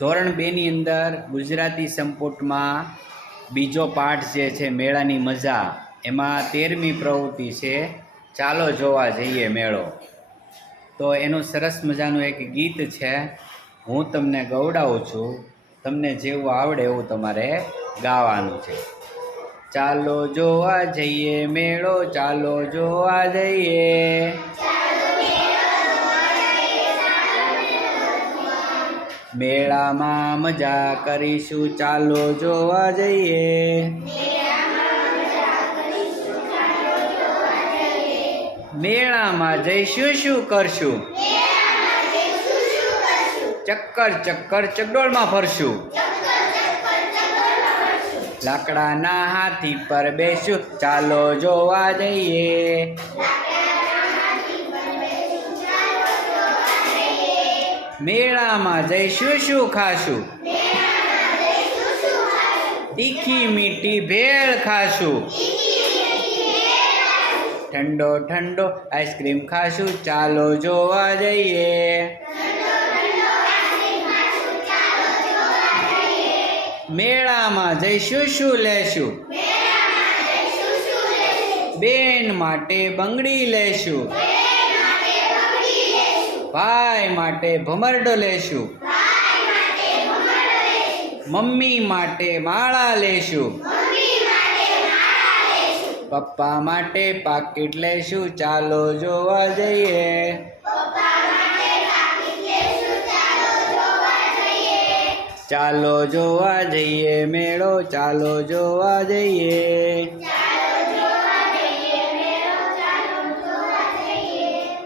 ધોરણ 2 ની અંદર ગુજરાતી સંપુટમાં બીજો પાઠ જે છે મેળાની મજા, એમાં 13મી પ્રવૃત્તિ છે ચાલો જોવા જઈએ મેળો. તો એનું સરસ મજાનું એક ગીત છે, હું તમને ગવડાવું છું, તમને જેવું આવડે એવું તમારે ગાવાનું છે. ચાલો જોવા જઈએ મેળો, ચાલો જોવા જઈએ, મેળામાં મજા કરીશું, ચાલો જોવા જઈએ, મેળામાં જઈશું શું કરશું, ચક્કર ચક્કર ચકડોળમાં ફરશું, લાકડાના હાથી પર બેસું, ચાલો જોવા જઈએ, મેળામાં જઈશું શું ખાશું, તીખી મીઠી ભેળ ખાશું, ઠંડો ઠંડો આઈસ્ક્રીમ ખાશું, ચાલો જોવા જઈએ, મેળામાં જઈશું શું લેશું, બેન માટે બંગડી લેશું, ભાઈ માટે ભમરડો લેશું, મમ્મી માટે માળા લેશું, પપ્પા માટે પાકીટ લેશું, ચાલો જોવા જઈએ, ચાલો જોવા જઈએ મેળો, ચાલો જોવા જઈએ.